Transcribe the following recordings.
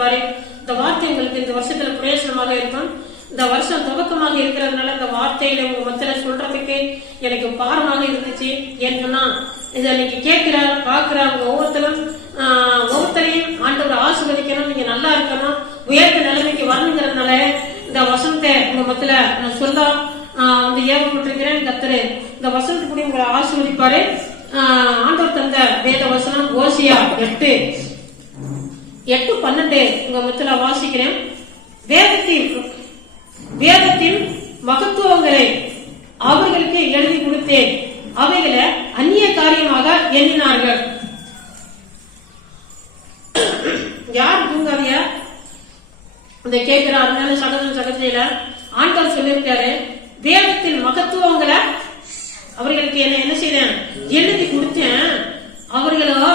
பாரு இந்த வார்த்தை உங்களுக்கு இந்த வருஷத்துல பிரயோஜனமாக இருக்கும்? இந்த வருஷம் துவக்கமாக இருக்கிறதுனால இந்த வார்த்தையில உங்க மத்தியில சொல்றதுக்கு எனக்கு பாரமாக இருந்துச்சு. என்னன்னா இதை நீங்க கேட்கிற பாக்குற உங்க ஒவ்வொருத்தரும் ஒவ்வொருத்தரையும் ஆண்டவர் ஆசிர்வதிக்கணும். நீங்க நல்லா இருக்கணும். உயர்ந்த நிலைமைக்கு வரணுங்கிறதுனால இந்த வசனத்தை உங்க மத்தியில நான் சொல்ல வந்து ஏவப்பட்டிருக்கிறேன். கத்தரு இந்த வசனத்துக்குடி உங்களை ஆசிர்வதிப்பாரு. ஆண்டவர் தந்த வேத வசனம் ஓசியா எட்டு. எட்டு பன்னெண்டு உங்க முத்துல வாசிக்கிறேன். வேதத்தின் வேதத்தின் மகத்துவங்களை அவர்களுக்கு எழுதி கொடுத்தேன். அவைகளை அந்நிய காரியமாக எண்ணினார்கள். யார் தூங்காதியா இந்த கேட்கிற அருமையான சகஜம் சகஜையில ஆண்கள் சொல்லியிருக்காரு. வேதத்தின் மகத்துவங்களை அவர்களுக்கு என்ன என்ன செய்தேன்? எழுதி கொடுத்தேன். அவர்களோ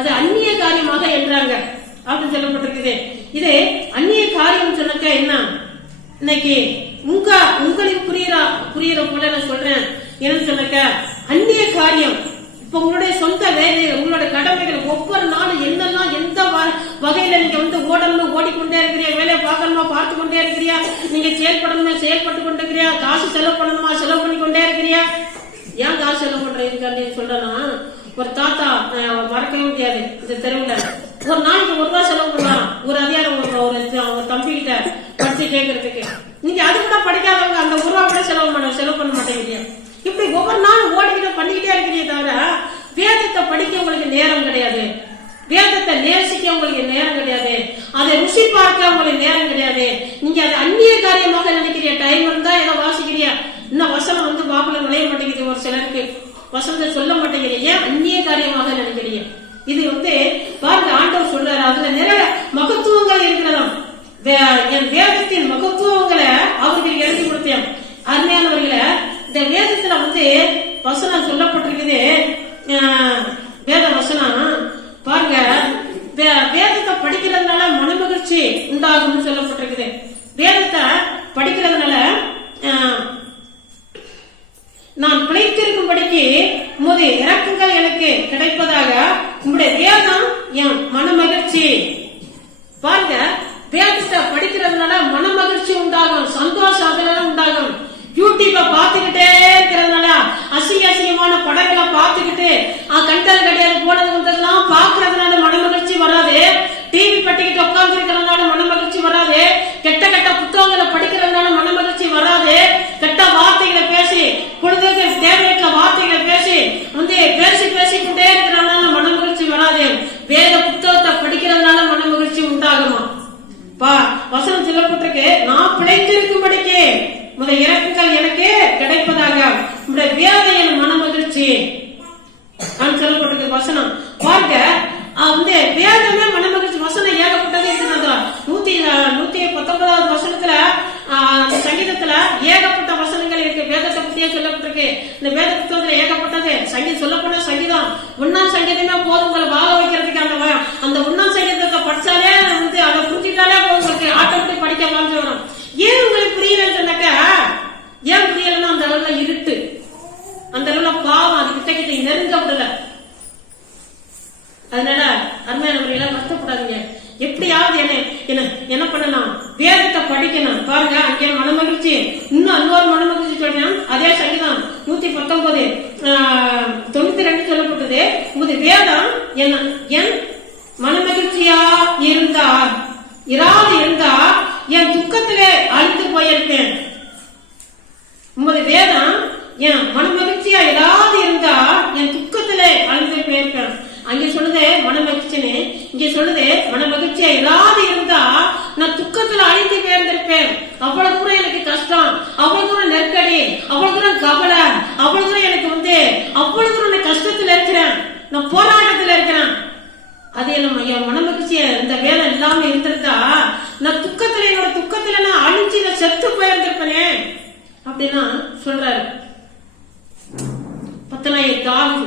அது அந்நிய காரியமாக என்றாங்க அப்படின்னு சொல்லப்பட்டிருக்குது. இதே அந்நிய காரியம் சொன்னக்க என்ன? இன்னைக்கு உங்க உங்களுக்கு புரியுற புரியுற போல நான் சொல்றேன். என்னன்னு சொன்னக்க? அந்நிய காரியம். இப்ப உங்களுடைய சொந்த வேலைகள் உங்களோட கடமைகள் ஒவ்வொரு நாளும் என்னெல்லாம் எந்த வ- வகையில நீங்க வந்து ஓடணும் ஓடிக்கொண்டே இருக்கிறியா? வேலையை பார்க்கணுமா பார்த்து கொண்டே இருக்கிறியா? நீங்க செயல்படணுமா செயல்பட்டு கொண்டு இருக்கிறியா காசு செலவு பண்ணணுமா செலவு பண்ணி கொண்டே இருக்கிறியா? ஏன் காசு செலவு பண்றீங்க சொல்றேன்னா ஒரு தாத்தா மறக்கவே முடியாது இந்த தெருவுல. ஒரு நாளைக்கு ஒரு ரூபா செலவு பண்ணலாம். ஒரு அதிகாரம் ஒரு ஒரு தம்பி கிட்ட படிச்சு கேட்கறதுக்கு நீங்க அது கூட படிக்காதவங்க அந்த ஒரு ரூபா கூட செலவு பண்ண செலவு பண்ண மாட்டேங்கிறீங்க. இப்படி ஒவ்வொரு நாளும் ஓடிக்கிட்டு பண்ணிக்கிட்டே இருக்கிறீங்க தவிர வேதத்தை படிக்க உங்களுக்கு நேரம் கிடையாது. வேதத்தை நேசிக்க உங்களுக்கு நேரம் கிடையாது. அதை ருசி பார்க்க உங்களுக்கு நேரம் கிடையாது. நீங்க அதை அந்நிய காரியமாக நினைக்கிறீங்க டைம் இருந்தா ஏதோ வாசிக்கிறியா? இன்னும் வசனம் வந்து பாப்புல நுழைய மாட்டேங்குது ஒரு சிலருக்கு. வசனத்தை சொல்ல மாட்டேங்கிறீங்க அந்நிய காரியமாக நினைக்கிறீங்க இது வந்து பாருங்க ஆண்டவர் சொல்றாரு. அதுல நிறைய மகத்துவங்கள் இருக்கிறதாம். வே- என் வேதத்தின் மகத்துவங்களை அவர்கள் எழுதி கொடுத்தேன். அருமையானவர்களை இந்த வேதத்துல வந்து வசனம் சொல்லப்பட்டிருக்குது. வேத வசனம். பாருங்க வே- வேதத்தை படிக்கிறதுனால மனமகிழ்ச்சி உண்டாகும்னு சொல்லப்பட்டிருக்குது வேதத்தை படிக்கிறதுனால ஆஹ், நான் பிழைத்திருக்கும்படிக்கு உமது இறக்குங்கள் எனக்கு கிடைப்பதாக உங்களுடைய வேதம் என் மனமகிழ்ச்சி பாருங்க வேதத்தை படிக்கிறதுனால மன மகிழ்ச்சி உண்டாகும் சந்தோஷம் அதுல உண்டாகும் யூடியூப பாத்துக்கிட்டே இருக்கிறதுனால அசிங்க அசிங்கமான படங்களை பார்த்துக்கிட்டு கண்டல் கிடையாது போனது வந்ததெல்லாம் பாக்குறதுனால மன மகிழ்ச்சி வராது டிவி பட்டிக்கிட்டு உட்கார்ந்து இருக்கிறதுனால மன மகிழ்ச்சி வராது கெட்ட கெட்ட புத்தகங்களை படிக்கிறதுனால மன மகிழ்ச்சி வராது கெட்ட வார்த்தைகளை பேசி பொழுதுக்கு தேவையற்ற வார்த்தைகளை பேசி வந்து பேசி பேசிக்கிட்டே இருக்கிறதுனால மன மகிழ்ச்சி வராது வேத புத்தகத்தை படிக்கிறதுனால மன மகிழ்ச்சி உண்டாகுமா பா வசனம் சொல்லப்பட்டிருக்கு நான் பிழைத்திருக்கும்படிக்கு முத இறப்புகள் எனக்கே கிடைப்பதாக உடைய வேத என் மன மகிழ்ச்சி சொல்லப்பட்டிருக்கு வசனம். பாருங்க வந்து வேதமே மன மகிழ்ச்சி வசனம் ஏகப்பட்டது இருக்குது. நூத்தி நூத்தி பத்தொன்பதாவது வசனத்துல சங்கீதத்துல ஏகப்பட்ட வசனங்கள் இருக்கு. வேதத்தை பத்தியே சொல்லப்பட்டிருக்கு. இந்த வேத புத்தகத்துல ஏகப்பட்டது. சங்கீதம் சொல்லப்போனா சங்கீதம். ஒன்னாம் சங்கீதமே போதும். உங்களை வாழ வைக்கிறதுக்கு அந்த அந்த ஒன்னாம் சங்கீதத்தை படிச்சாலே வந்து அதை புரிஞ்சுட்டாலே உங்களுக்கு ஆட்டோமேட்டிக் படிக்க வாங்கி வரும். ஏன் உங்களுக்கு புரியலன்னு சொன்னாக்கா ஏன் புரியலன்னா அந்த அளவுல இருட்டு. அந்த அளவுல பாவம் அது கிட்ட கிட்ட நெருங்க விடல. அதனால அருமையான கஷ்டப்படாதீங்க எப்படியாவது என்ன என்ன என்ன பண்ணலாம்? வேதத்தை படிக்கணும் பாருங்க அங்கே மனமகிழ்ச்சி. இன்னும் இன்னொரு மனமகிழ்ச்சி சொல்றேன். அதே சங்கீதம் நூத்தி பத்தொன்பது தொண்ணூத்தி ரெண்டு சொல்லப்பட்டது. உமது வேதம் என்ன என் மனமகிழ்ச்சியா இருந்தா இராது இருந்தா என் துக்கத்திலே அழிந்து போயிருப்பேன். உமது வேதம் என் மனமகிழ்ச்சியா ஏதாவது இருந்தா என் துக்கத்துல அழிந்து போயிருப்பேன். அங்க சொல்லுது மனமகிழ்ச்சின்னு இங்க சொல்லுது மனமகிழ்ச்சியா ஏதாவது இருந்தா நான் துக்கத்துல அழிந்து போயிருந்திருப்பேன். அவ்வளவு தூரம் எனக்கு கஷ்டம் அவ்வளவு தூரம் நெருக்கடி அவ்வளவு தூரம் கவலை அவ்வளவு தூரம் எனக்கு வந்து அவ்வளவு தூரம் நான் கஷ்டத்துல இருக்கிறேன். நான் போராட்டத்துல இருக்கிறேன். அது என்ன என் மனமகிழ்ச்சிய இந்த வேலை இல்லாம இருந்திருந்தா நான் துக்கத்துல என்னோட துக்கத்துல நான் அழிஞ்சு நான் செத்து போயிருந்திருப்பேனே. அப்படின்னா சொல்றாரு. பத்தனாய ஆகுது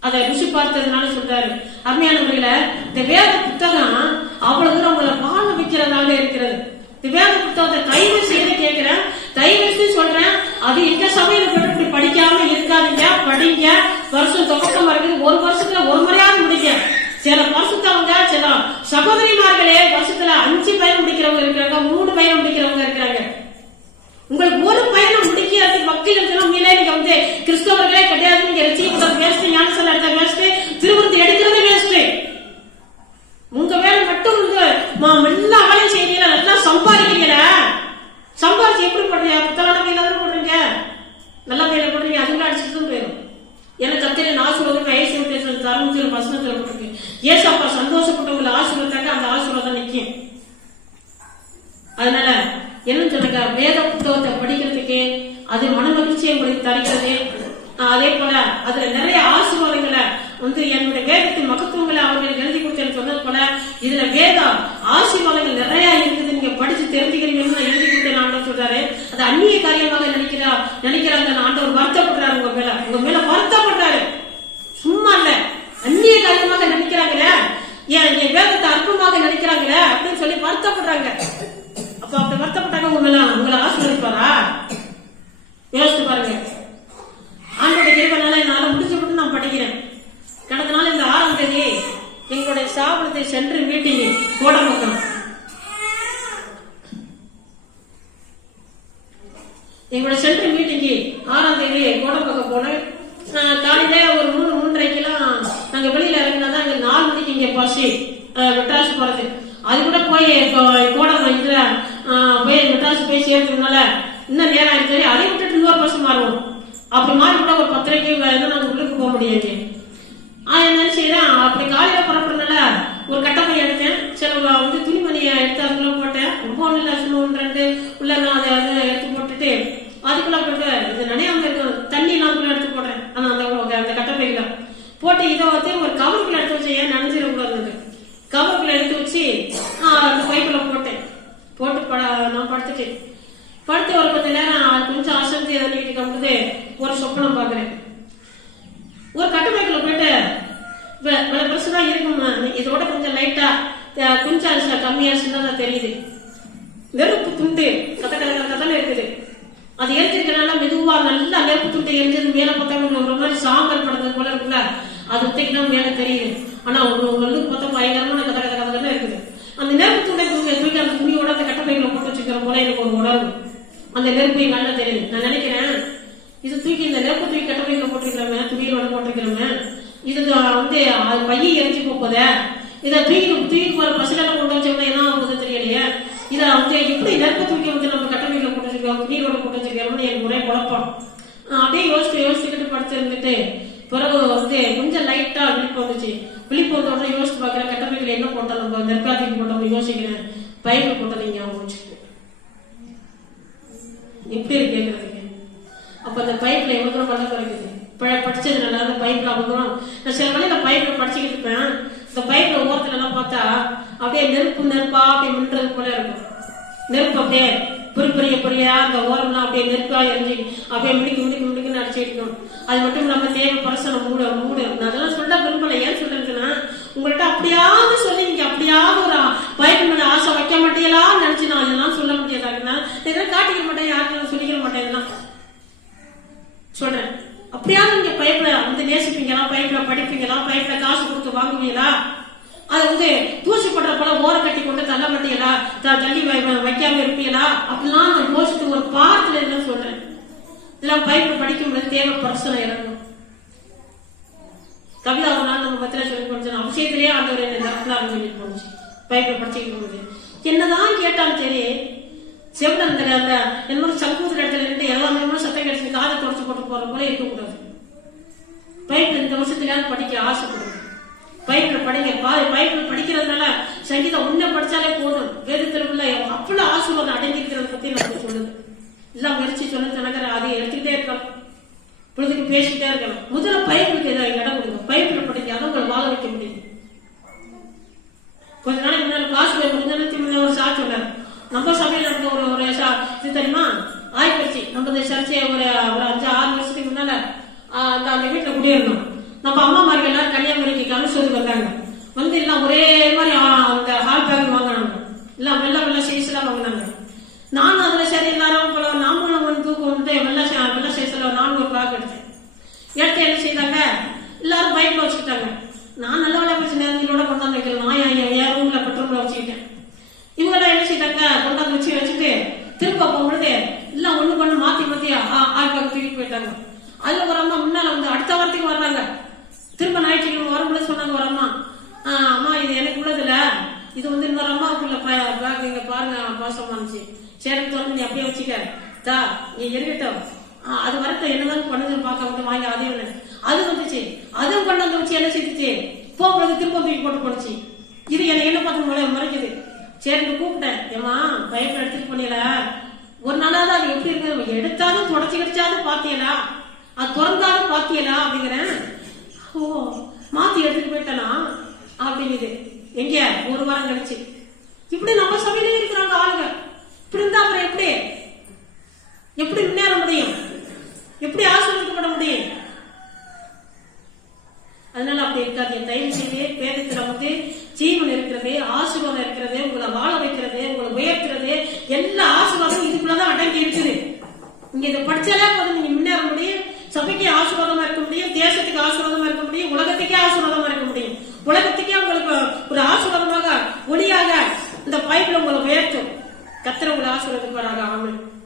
அதை ருசி பார்த்ததுனால சொல்றாரு. அருமையானவர்கள இந்த வேத புத்தகம் அவ்வளவு தூரம் உங்களை வாழ வைக்கிறதாக இருக்கிறது. இந்த வேத புத்தகத்தை தயவு செய்து கேட்கிறேன். தயவு செய்து சொல்றேன். அது எந்த சபையில போட்டு இப்படி படிக்காம இருக்காதீங்க. படிங்க. வருஷம் துவக்கம் இருக்குது. ஒரு வருஷத்துல ஒரு முறையாவது முடிங்க. சில வருஷத்தவங்க சில சகோதரிமார்களே வருஷத்துல அஞ்சு பையன் முடிக்கிறவங்க இருக்கிறாங்க மூணு பையன் முடிக்கிறவங்க இருக்கிறாங்க. உங்களுக்கு ஒரு பயணம் முடிக்காது மக்கள் இருக்கிற உண்மையிலே நீங்க வந்து கிறிஸ்தவர்களே கிடையாது. நீங்க ரசிக்கப்பட்டது வேஸ்ட் ஞானசல எடுத்த வேஸ்ட். திருமணத்தை எடுக்கிறது வேஸ்ட். உங்க வேலை மட்டும் உங்க மா- எல்லா வேலையும் செய்யறீங்க நல்லா சம்பாதிக்கிறீங்களா. சம்பாதிச்சு எப்படி பண்றீங்க புத்தகம் கையில தானே போடுறீங்க? நல்ல கையில போடுறீங்க. அதுக்குள்ள அடிச்சுட்டு போயிடும். எனக்கு கத்திர ஆசீர்வாதம் வயசு பேசுறது சொல்லி வசனத்தில் போட்டிருக்கு. ஏசப்பா சந்தோஷப்பட்டவங்களை ஆசீர்வத்தாக்க அந்த ஆசீர்வாதம் நிற்கும் அதனால என்ன சொன்னாங்க வேதம் அது மன மகிழ்ச்சியை உங்களுக்கு தருகிறது அதே போல அதுல நிறைய ஆசீர்வாதங்களை வந்து என்னுடைய வேதத்தின் மகத்துவங்களை அவர்கள் எழுதி கொடுத்தேன்னு சொன்னது போல இதுல வேதம் ஆசீர்வாதங்கள் நிறைய இருக்குது. நீங்க படிச்சு தெரிஞ்சுக்கிறீங்கன்னு நான் எழுதி கொடுத்தேன். ஆண்டவர் சொல்றாரு? அது அந்நிய காரியமாக நினைக்கிறா நினைக்கிறாங்க ஆண்டவர் வருத்தப்படுறாரு உங்க மேல. உங்க மேல வருத்தப்படுறாரு. சும்மா இல்ல. அந்நிய காரியமாக நினைக்கிறாங்களே. ஏன் என் வேதத்தை அற்பமாக நினைக்கிறாங்களே அப்படின்னு சொல்லி வருத்தப்படுறாங்க. அப்ப அப்படி வருத்தப்பட்டாங்க உங்க மேல. உங்களை ஆசீர்வதிப்பாரா? யோசிச்சு பாருங்க. ஆண்டோட கிருபனால என்னால முடிஞ்ச மட்டும் நான் படிக்கிறேன். கடந்த நாள் இந்த ஆறாம் தேதி எங்களுடைய சாபனத்தை சென்று மீட்டிங் கோடமுக்கம். எங்களோட சென்ட்ரல் மீட்டிங்கு ஆறாம் தேதி கோடம்பக்கம் போனேன் காலையில ஒரு மூணு மூன்றரைக்கெல்லாம் நாங்க வெளியில இறங்கினாதான் அங்க நாலு மணிக்கு இங்க பசி மெட்ராஸ் போறது. அது கூட போய் இப்போ கோடம் இதுல ஆஹ் போய் மெட்ராஸ் போய் சேர்த்ததுனால இன்னும் நேரம் சரி அதை விட்டுட்டு இன்னொரு பர்சன் மாறுவோம் அப்படி மாறி கூட ஒரு பத்திரிக்கை வந்து நாங்க உள்ளுக்கு போக முடியாது. ஆஹ் என்ன செய்யறேன் அப்படி காலையில புறப்படுறதுனால ஒரு கட்டப்பை எடுத்தேன். சரி வந்து துணிமணியை எடுத்து அதுக்குள்ள போட்டேன். ரொம்ப ஒண்ணு இல்லை சும்மா ஒன்று ரெண்டு. உள்ள நான் அதை அதை எடுத்து போட்டுட்டு அதுக்குள்ள போட்டு இது நனையாம இருக்கும் தண்ணி எல்லாம் கூட எடுத்து போடுறேன். ஆனா அந்த அந்த கட்டப்பையில போட்டு இதை வந்து ஒரு கவருக்குள்ள எடுத்து வச்சு ஏன் நனைஞ்சிடக்கூடாது கவருக்குள்ள எடுத்து வச்சு ஆஹ் அந்த பைக்குள்ள போட்டேன். போட்டு பட- நான் படுத்துட்டேன். படுத்து ஒரு கொஞ்ச நேரம் கொஞ்சம் அசந்து எதனிட்டு ஒரு சொப்பனம் பாக்குறேன் ஒரு கட்டமைப்புல போயிட்டு வெ- வெள்ளை இருக்கும் இதோட கொஞ்சம் லைட்டா அஹ், கொஞ்சம் கம்மியா சின்னதா தெரியுது. நெருப்பு துண்டு கத கத கத இருக்குது. அது எரிஞ்சிருக்கனால மெதுவா நல்லா நெருப்பு துண்டு எரிஞ்சது மேல பார்த்தா ஒரு மாதிரி சாம்பல் படுறது போல இருக்குல்ல அது தான் மேல தெரியுது. ஆனா ஒரு உங்களுக்கு பார்த்தா பயங்கரமான கத கத கத இருக்குது. அந்த நெருப்பு துண்டை தூக்கி தூக்கி அந்த துணியோட அந்த கட்டப்பைகளை போட்டு வச்சுக்கிற போல எனக்கு ஒரு உணர்வு. அந்த நெருப்பு நல்லா தெரியுது. நான் நினைக்கிறேன் இது தூக்கி இந்த நெருப்பு தூக்கி கட்டப்பைகளை போட்டிருக்கிறவங்க துணியோட போட்டிருக்கிறவங்க இது வந்து அது பையை எரிஞ்சு போகுத இதை தூக்கி தூக்கி போற பசங்களை கொண்டு வச்சோம்னா என்ன ஆகுது தெரியலையே. இதை வந்து எப்படி நெருப்பு தூக்கி வந்து நம்ம கட்டமைக்க போட்டு வச்சிருக்கோம்? நீரோட போட்டு வச்சிருக்கோம்னு எனக்கு ஒரே குழப்பம். அப்படியே யோசிச்சு யோசிச்சுக்கிட்டு படுத்திருந்துட்டு பிறகு வந்து கொஞ்சம் லைட்டா விழிப்பு வந்துச்சு. விழிப்பு வந்த உடனே யோசிச்சு பாக்குறேன் கட்டமைக்கல என்ன போட்டோம் நம்ம நெற்காத்திக்கு போட்டோம் யோசிக்கிறேன். பைப்பு போட்டது ஞாபகம் வச்சுக்கிறேன் எப்படி இருக்கு கேக்குறதுக்கு அப்ப அந்த பைப்ல எவ்வளவு தூரம் பள்ளம் இருக்குது ப- படிச்சதுனால அந்த பைப்ல அவ்வளவு தூரம் நான் சில வேலை இந்த பைப்ல படிச்சுக்கிட்டு இருப்பேன். இந்த பைப்ல ஓரத்துல எல்லாம் பார்த்தா அப்படியே நெருப்பு நெருப்பா அப்படியே மின்றது போல இருக்கும். நெருப்பு அப்படியே பெரிய பெரிய பெரிய அந்த ஓரம்லாம் அப்படியே நெருப்பா எரிஞ்சு அப்படியே முடிக்க முடிக்க முடிக்குன்னு அடிச்சுட்டு அது மட்டும் இல்லாமல் தேவை பரசனம் மூட மூடு. நான் அதெல்லாம் சொல்ல விரும்பல. ஏன் சொல்றேன்னா உங்கள்கிட்ட அப்படியாவது சொல்லி நீங்க அப்படியாவது ஒரு பைப் மேல ஆசை வைக்க மாட்டேங்களான்னு நினைச்சு நான் இதெல்லாம் சொல்ல முடியாதாங்கன்னா இதெல்லாம் காட்டிக்க மாட்டேன் யாருக்கும் சொல்லிக்க மாட்டேன் இதெல்லாம். சொல்றேன். அப்படியாவது நேசிப்பீங்களா? பைப்ல படிப்பீங்களா? பைப்ல காசு கொடுத்து வாங்குவீங்களா? அது வந்து தூசி படுற போல ஓர கட்டி கொண்டு தள்ள மாட்டீங்களா த- தள்ளி வைக்காம இருப்பீங்களா? அப்படிலாம் நான் யோசித்து ஒரு பாடத்துல என்ன சொல்றேன்? இதெல்லாம் பைப்ல படிக்கும்போது தேவை பரிசனம் இறங்கும் கவிதா ஒரு நாள் நம்ம பத்திர சொல்லி கொடுத்தேன். அவசியத்திலேயே ஆண்டவர் என்ன நடத்தலாம் சொல்லி போச்சு. பைப்ல படிச்சுக்கிட்டு போகுது. என்னதான் கேட்டாலும் சரி செவன் அந்த என்ன என்னமோ சங்கூத்துல இடத்துல நின்று எல்லாமே சத்தம் கிடைச்சி காதை தொடச்சு போட்டு போற போல இருக்கக்கூடாது. பைப்ல படிக்க ஆசைப்படுது. பைபிள் படிங்க. பைபிள் படிக்கிறதுனால சங்கீதம் உன்ன படிச்சாலே போதும். வேதத்திற்குள்ள அவ்வளவு ஆசீர்வாதம் அடங்கியிருக்கிறத பத்தி நமக்கு சொல்லுது. எல்லாம் முயற்சி சொன்ன சொன்னகிற அதை எடுத்துக்கிட்டே இருக்கலாம் பொழுதுக்கு பேசிட்டே இருக்கலாம் முதல்ல பைபிளுக்கு ஏதாவது இடம் கொடுங்க. பைபிள் படிங்க. அதை உங்களை வாழ வைக்க முடியும். கொஞ்ச நாளைக்கு முன்னாடி காசு போய் கொஞ்ச ஒரு சாட்சி சொன்னார். நம்ம சபையில நடந்த ஒரு ஒரு சா- இது தெரியுமா ஆய்பரிச்சு நம்ம இந்த சர்ச்சை ஒரு ஒரு அஞ்சு ஆறு வருஷத்துக்கு முன்னால ஆ, அந்த அந்த வீட்டுல குடியிருந்தோம் நம்ம அம்மா மார்கள் எல்லாரும் சொல்லி வந்தாங்க வந்து எல்லாம் ஒரே மாதிரி அந்த ஹால் பேக் வாங்கினாங்க. எல்லாம் வெள்ளை வெள்ளை சைஸ்ல வாங்கினாங்க. நானும் அதுல சரி எல்லாரும் போல நாமளும் ஒன்று தூக்கம் வந்து வெள்ளை வெள்ள வெள்ளை சைஸ்ல நானும் ஒரு பேக் எடுத்தேன். எடுத்து என்ன செய்தாங்க? எல்லாரும் பைக்ல வச்சுக்கிட்டாங்க. நான் நல்ல வேலை பிரச்சனை நேரங்களோட கொண்டாந்து வைக்கல. நான் என் என் ரூம்ல பெட்ரூம்ல வச்சுக்கிட்டேன். இவங்க எல்லாம் என்ன செய்தாங்க? கொண்டாந்து வச்சு வச்சுட்டு திரும்ப போகும்பொழுது எல்லாம் ஒண்ணு பண்ணு மாத்தி மாத்தி ஆள் பேக் தூக்கிட்டு போயிட்டாங்க. அதுல ஒரு அம்மா முன்னால வந்து அடுத்த வாரத்துக்கு வர்றாங்க. திரும்ப ஞாயிற்றுக்கிழமை வரும்போது சொன்னாங்க ஒரு அம்மா. "ஆ, அம்மா இது எனக்கு உள்ளதுல. இது வந்து இன்னொரு அம்மாவுக்குள்ள பேக் இங்க பாருங்க பாசமா இருந்துச்சு சரி திறந்து நீ அப்படியே வச்சுக்க. தா நீ இருக்கட்டும் ஆ, அது வரத்த என்னதான் பண்ணுதுன்னு பார்க்க வந்து வாங்கி அதையும் அது வந்துச்சு. அதுவும் கொண்டு வந்து வச்சு என்ன செய்துச்சு? போகும்போது திரும்ப தூக்கி போட்டு போடுச்சு இது என்ன என்ன பார்த்து முறை முறைக்குது? சரின்னு கூப்பிட்டேன். ஏமா பயப்பட எடுத்துட்டு போனீங்களா ஒரு நாளாவது அது எப்படி இருக்கு? எடுத்தாலும் தொடச்சி கிடைச்சாலும் பாத்தியலா? அது திறந்தாலும் பாத்தியலா அப்படிங்கிறேன். ஓ மாத்தி எடுத்துட்டு போயிட்டனா அப்படிங்குது. எங்க ஒரு வாரம் கழிச்சு. இப்படி நம்ம சபையிலே இருக்கிறாங்க ஆளுங்க இப்படி இருந்தா அப்புறம் எப்படி? எப்படி முன்னேற முடியும்? எப்படி ஆசிரியப்பட முடியும்? அதனால அப்படி இருக்காதீங்க. தயவு செய்து வேதத்துல வந்து ஜீவன் இருக்கிறது ஆசீர்வாதம் இருக்கிறது உங்களை வாழ வைக்கிறது உங்களை உயர்த்துறது எல்லா ஆசீர்வாதமும் இதுக்குள்ளதான் அடங்கி இருக்குது. நீங்க இதை படிச்சாலே போதும். நீங்க முன்னேற முடியும். சபைக்கு ஆசீர்வாதமா இருக்க முடியும். தேசத்துக்கு ஆசீர்வாதம் ஆசீர்வாதமா இருக்க முடியும். உலகத்துக்கே உங்களுக்கு ஒரு ஆசீர்வாதமாக ஒளியாக இந்த பைபிள் உங்களை உயர்த்தும். கத்திர உங்களை ஆசீர்வாதம் ஆமாம்